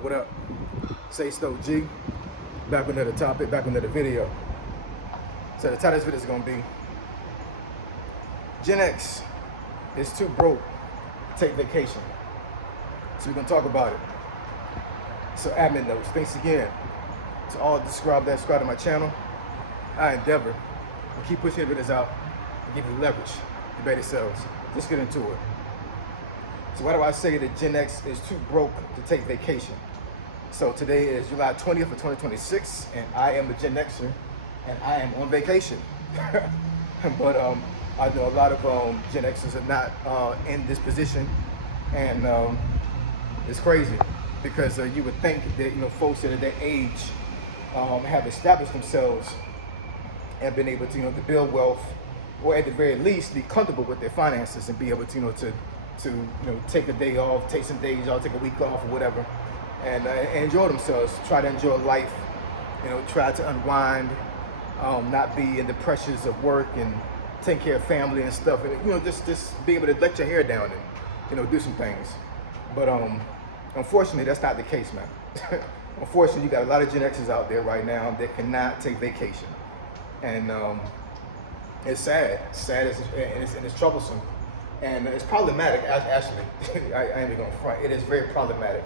What up? Say Stoke G. Back with another topic, back with another video. So the title of this video is gonna be Gen X is too broke to take vacation. So we're gonna talk about it. So admin notes, thanks again to all subscribe to my channel. I endeavor to keep pushing videos out and give you leverage to better sales. Let's get into it. So why do I say that Gen X is too broke to take vacation? So today is July 20th of 2026, and I am a Gen Xer, and I am on vacation. But I know a lot of Gen Xers are not in this position, and it's crazy because you would think that folks that at that age have established themselves and been able to to build wealth, or at the very least be comfortable with their finances and be able to to take a day off, take some days off, take a week off or whatever, and enjoy themselves, try to enjoy life, try to unwind, not be in the pressures of work and take care of family and stuff, and just be able to let your hair down and do some things. But unfortunately, that's not the case, man. Unfortunately, you got a lot of Gen Xers out there right now that cannot take vacation, and it's sad. It's sad, and it's troublesome. And it's problematic, actually. I ain't even gonna front. It is very problematic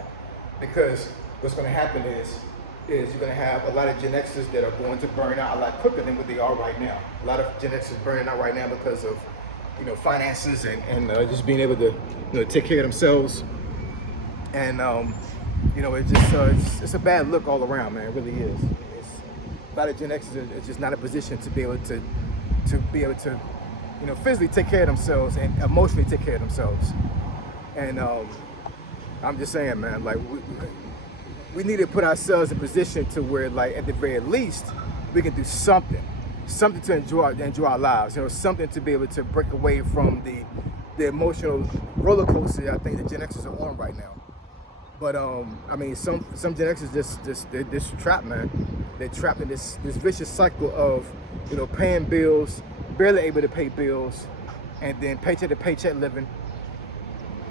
because what's gonna happen is you're gonna have a lot of Gen Xers that are going to burn out a lot quicker than what they are right now. A lot of Gen Xers burning out right now because of finances and just being able to take care of themselves. And it's a bad look all around, man. It really is. A lot of Gen Xers are just not in a position to be able to physically take care of themselves and emotionally take care of themselves. And I'm just saying, man, like we need to put ourselves in a position to where, like, at the very least, we can do something to enjoy our lives. Something to be able to break away from the emotional roller coaster I think the Gen Xers are on right now. But I mean, some Gen Xers they're just trapped, man. They're trapped in this vicious cycle of paying bills, barely able to pay bills, and then paycheck to paycheck living.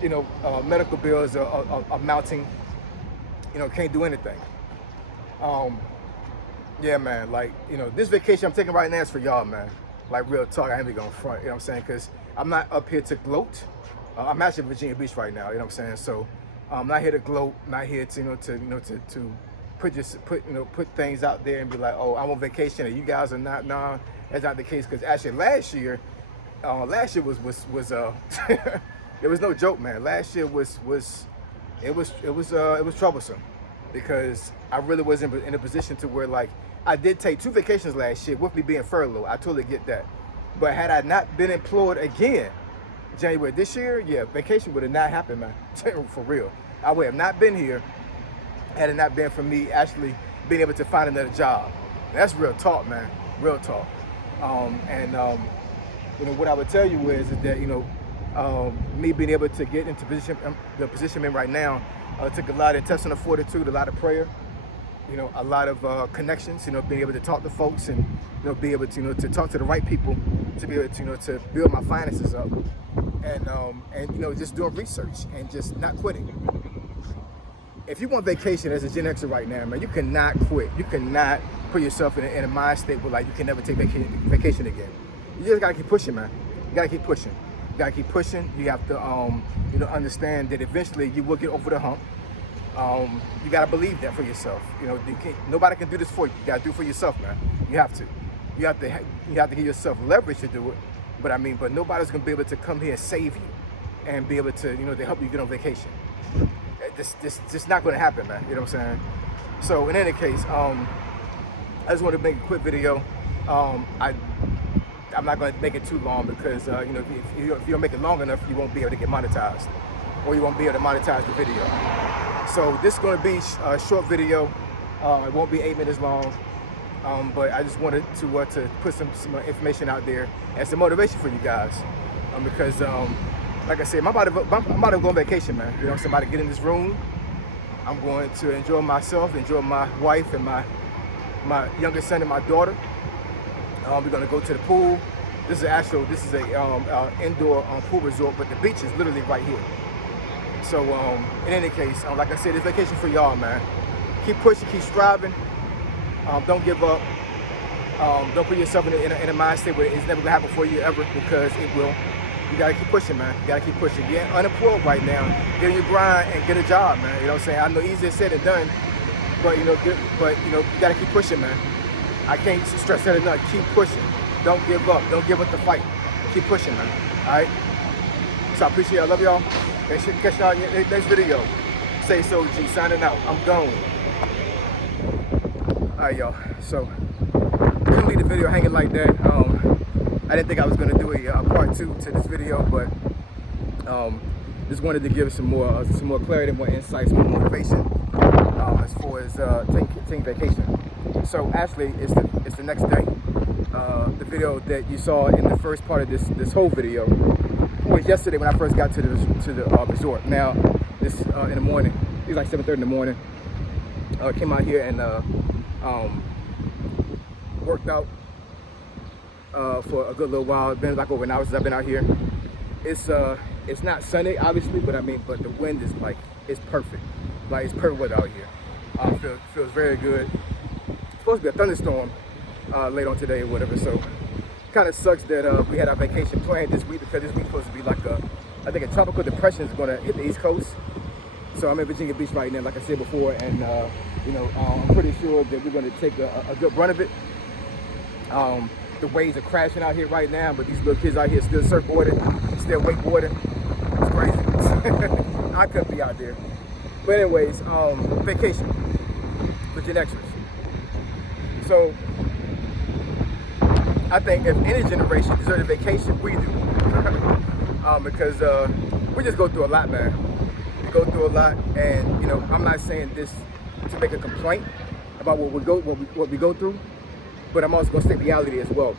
Medical bills are mounting. Can't do anything. Yeah, man. Like this vacation I'm taking right now is for y'all, man. Like, real talk. I ain't even gonna front. You know what I'm saying? Because I'm not up here to gloat. I'm actually in Virginia Beach right now. You know what I'm saying? So I'm not here to gloat. Not here to put things out there and be like, oh, I'm on vacation and you guys are not. Nah, that's not the case. Because actually last year was there was no joke, man. Last year was troublesome because I really wasn't in a position to where, like, I did take 2 vacations last year with me being furloughed. I totally get that. But had I not been employed again January this year, yeah, vacation would have not happened, man. For real. I would have not been here had it not been for me actually being able to find another job. That's real talk, man. Real talk. What I would tell you is that me being able to get into the position I'm in right now took a lot of intestinal fortitude, a lot of prayer, a lot of connections, being able to talk to folks and be able to talk to the right people to be able to build my finances up, and just doing research and just not quitting. If you want vacation as a Gen Xer right now, man, you cannot quit. You cannot put yourself in a mind state where, like, you can never take vacation again. You just gotta keep pushing, man. You gotta keep pushing. You gotta keep pushing. You have to understand that eventually you will get over the hump. You gotta believe that for yourself. Nobody can do this for you. You gotta do it for yourself, man. You have to. You have to give yourself leverage to do it. But nobody's gonna be able to come here and save you and be able to to help you get on vacation. This just not gonna happen, man. You know what I'm saying? So in any case, I just want to make a quick video. I'm not going to make it too long because if you don't make it long enough, you won't be able to get monetized, or you won't be able to monetize the video. So this is going to be a short video. It won't be 8 minutes long, but I just wanted to put some information out there as some motivation for you guys, because like I said, I'm about to go on vacation, man. I'm about to get in this room. I'm going to enjoy myself, enjoy my wife and my youngest son and my daughter. We're gonna go to the pool. This is a indoor pool resort, but the beach is literally right here. So in any case, like I said, it's vacation for y'all, man. Keep pushing, keep striving. Don't give up. Don't put yourself in a mindset where it's never gonna happen for you ever, because it will. You gotta keep pushing, man. You gotta keep pushing. You're unemployed right now. Get in your grind and get a job, man. You know what I'm saying? I know easier said than done, but you gotta keep pushing, man. I can't stress that enough. Keep pushing. Don't give up. Don't give up the fight. Keep pushing, man. All right. So I appreciate it. I love y'all. And catch y'all in the next video. Say so, G. Signing out. I'm gone. All right, y'all. So couldn't leave the video hanging like that. I didn't think I was gonna do a part 2 to this video, but just wanted to give some more clarity, more insights, more motivation as far as taking vacation. So actually, it's the next day. The video that you saw in the first part of this whole video was yesterday when I first got to the resort. Now this in the morning, it was like 7:30 in the morning. Came out here and worked out for a good little while. It's been like over an hour since I've been out here. It's not sunny, obviously, but the wind is like, it's perfect. Like, it's perfect weather out here. Feels very good. It's supposed to be a thunderstorm later on today or whatever. So kind of sucks that we had our vacation planned this week, because this week's supposed to be like I think a tropical depression is going to hit the East Coast. So I'm in Virginia Beach right now, like I said before, and I'm pretty sure that we're going to take a good run of it. The waves are crashing out here right now, but these little kids out here still surfboarding, still wakeboarding. It's crazy. I couldn't be out there. But anyways, vacation for Gen Xers. So I think if any generation deserves a vacation, we do. Because we just go through a lot, man. We go through a lot, and I'm not saying this to make a complaint about what we go through, but I'm also gonna state reality as well.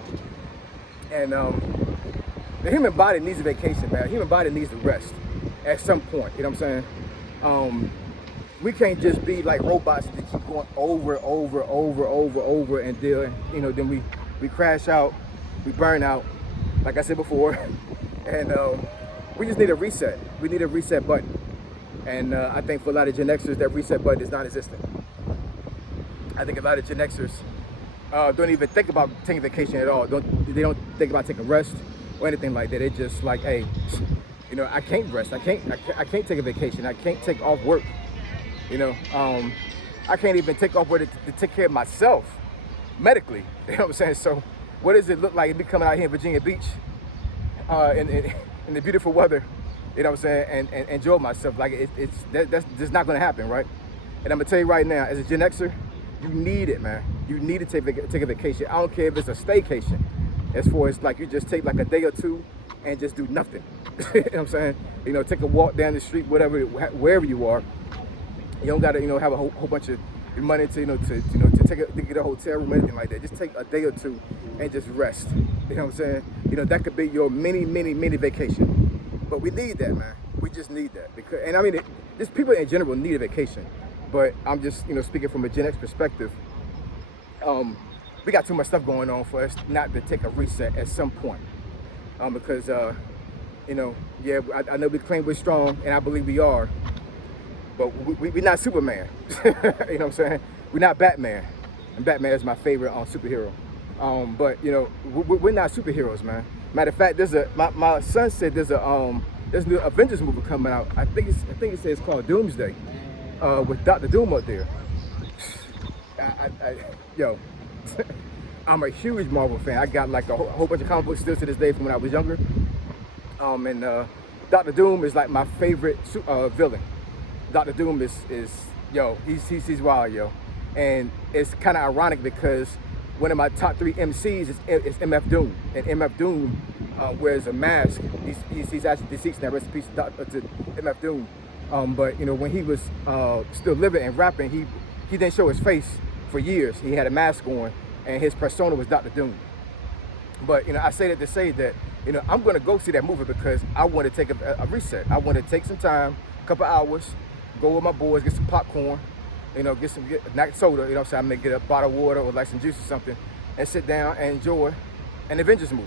And the human body needs a vacation, man. The human body needs to rest at some point. You know what I'm saying? We can't just be like robots that keep going over, and then we crash out, we burn out, like I said before, and we just need a reset. We need a reset button. And I think for a lot of Gen Xers, that reset button is non-existent. I think a lot of Gen Xers don't even think about taking vacation at all. They don't think about taking rest or anything like that. They just like, hey, I can't rest. I can't take a vacation. I can't take off work. I can't even take off work to take care of myself medically. You know what I'm saying? So what does it look like to be coming out here in Virginia Beach in the beautiful weather? You know what I'm saying? And enjoy myself. Like that's just not gonna happen, right? And I'm gonna tell you right now, as a Gen Xer, you need it, man. You need to take a vacation. I don't care if it's a staycation. As far as like you just take like a day or two and just do nothing. You know what I'm saying? Take a walk down the street, wherever you are. You don't gotta have a whole bunch of money to get a hotel room or anything like that. Just take a day or two and just rest. You know what I'm saying? That could be your mini vacation. But we need that, man. We just need that, because, and I mean, just people in general need a vacation. But I'm just, speaking from a Gen X perspective. We got too much stuff going on for us not to take a reset at some point. Because, yeah, I know we claim we're strong, and I believe we are. But we're not Superman. You know what I'm saying? We're not Batman. And Batman is my favorite superhero. But we're not superheroes, man. Matter of fact, my son said there's a new Avengers movie coming out. I think it says it's called Doomsday, with Dr. Doom up there. Yo, I'm a huge Marvel fan. I got like a whole bunch of comic books still to this day from when I was younger. And Dr. Doom is like my favorite villain. Dr. Doom is he's wild, yo. And it's kind of ironic because one of my top 3 MCs is MF Doom. And MF Doom wears a mask. He's actually deceased now. Rest in peace to MF Doom. But when he was still living and rapping, he didn't show his face for years. He had a mask on, and his persona was Dr. Doom. But I say that to say that I'm gonna go see that movie because I want to take a reset. I want to take some time, a couple hours, go with my boys, get some popcorn, get some not soda, what I'm saying? I'm gonna get a bottle of water or like some juice or something, and sit down and enjoy an Avengers movie,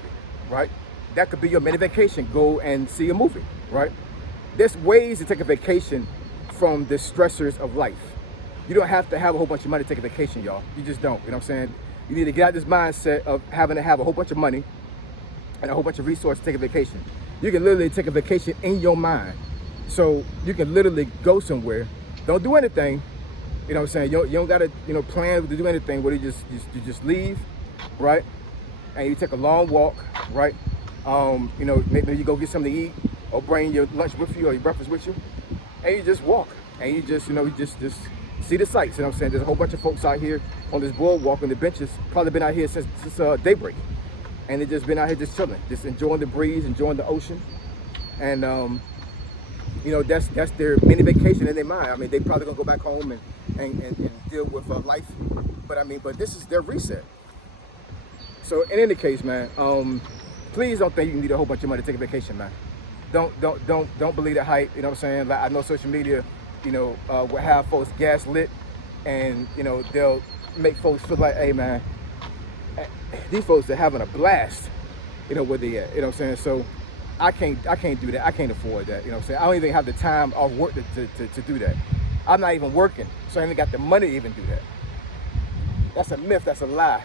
right? That could be your mini vacation. Go and see a movie, right? there's ways to take a vacation from the stressors of life. You don't have to have a whole bunch of money to take a vacation, y'all. You just don't, you know what I'm saying? You need to get out this mindset of having to have a whole bunch of money and a whole bunch of resources to take a vacation. You can literally take a vacation in your mind. So you can literally go somewhere, don't do anything, you know what I'm saying? You don't gotta, plan to do anything, where you just leave, right? And you take a long walk, right? Maybe you go get something to eat, or bring your lunch with you or your breakfast with you, and you just walk, and you just see the sights. You know what I'm saying? There's a whole bunch of folks out here on this boardwalk on the benches, probably been out here since daybreak, and they just been out here just chilling, just enjoying the breeze, enjoying the ocean, and that's their mini vacation in their mind. I mean, they probably gonna go back home and deal with life, but this is their reset. So in any case, man, please don't think you need a whole bunch of money to take a vacation, man. Don't believe the hype. You know what I'm saying? Like, I know social media, will have folks gaslit, and they'll make folks feel like, hey man, these folks are having a blast, where they at. You know what I'm saying? So I can't do that. I can't afford that. You know what I'm saying? I don't even have the time or work to do that. I'm not even working, so I ain't even got the money to even do that. That's a myth. That's a lie.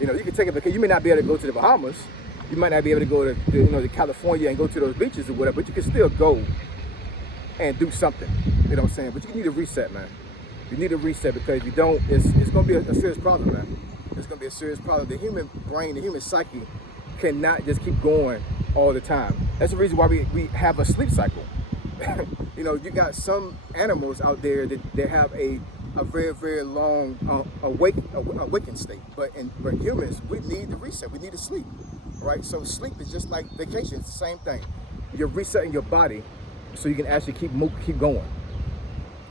You can take a vacation. You may not be able to go to the Bahamas. You might not be able to go to California and go to those beaches or whatever, but you can still go and do something. You know what I'm saying? But you need a reset, man. You need a reset, because if you don't, it's going to be a serious problem, man. It's going to be a serious problem. The human brain, the human psyche cannot just keep going all the time. That's the reason why we have a sleep cycle. You got some animals out there that have a very, very long awakened state. But humans, we need the reset. We need to sleep, right? So sleep is just like vacation. It's the same thing. You're resetting your body so you can actually keep going.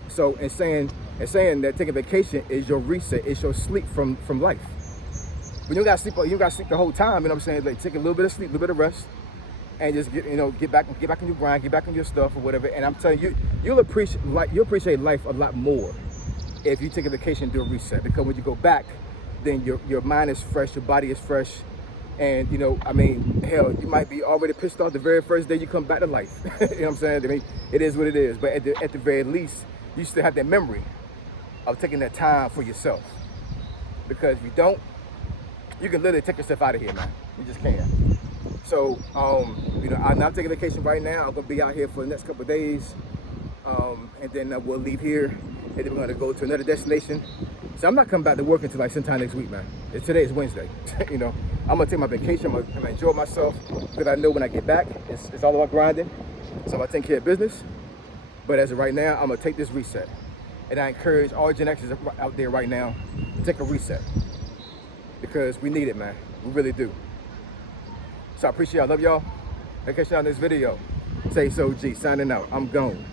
So in saying that taking vacation is your reset, it's your sleep from life. When you got sleep, you got sleep the whole time. You know what I'm saying? Like, take a little bit of sleep, a little bit of rest, and just get back on your grind, get back on your stuff or whatever. And I'm telling you, you'll appreciate life a lot more if you take a vacation and do a reset. Because when you go back, then your mind is fresh, your body is fresh, and hell, you might be already pissed off the very first day you come back to life. You know what I'm saying? I mean, it is what it is. But at the very least, you still have that memory of taking that time for yourself. Because if you don't, you can literally take yourself out of here, man. You just can. So, I'm taking vacation right now. I'm gonna be out here for the next couple of days, and then we'll leave here, and then we're gonna go to another destination. So I'm not coming back to work until like sometime next week, man. Today is Wednesday. I'm gonna take my vacation. I'm gonna enjoy myself, because I know when I get back, it's all about grinding. So I'm gonna take care of business. But as of right now, I'm gonna take this reset, and I encourage all Gen Xers out there right now to take a reset, because we need it, man. We really do. So I appreciate y'all. Love y'all. I'll catch y'all in this video. Say so G, signing out. I'm gone.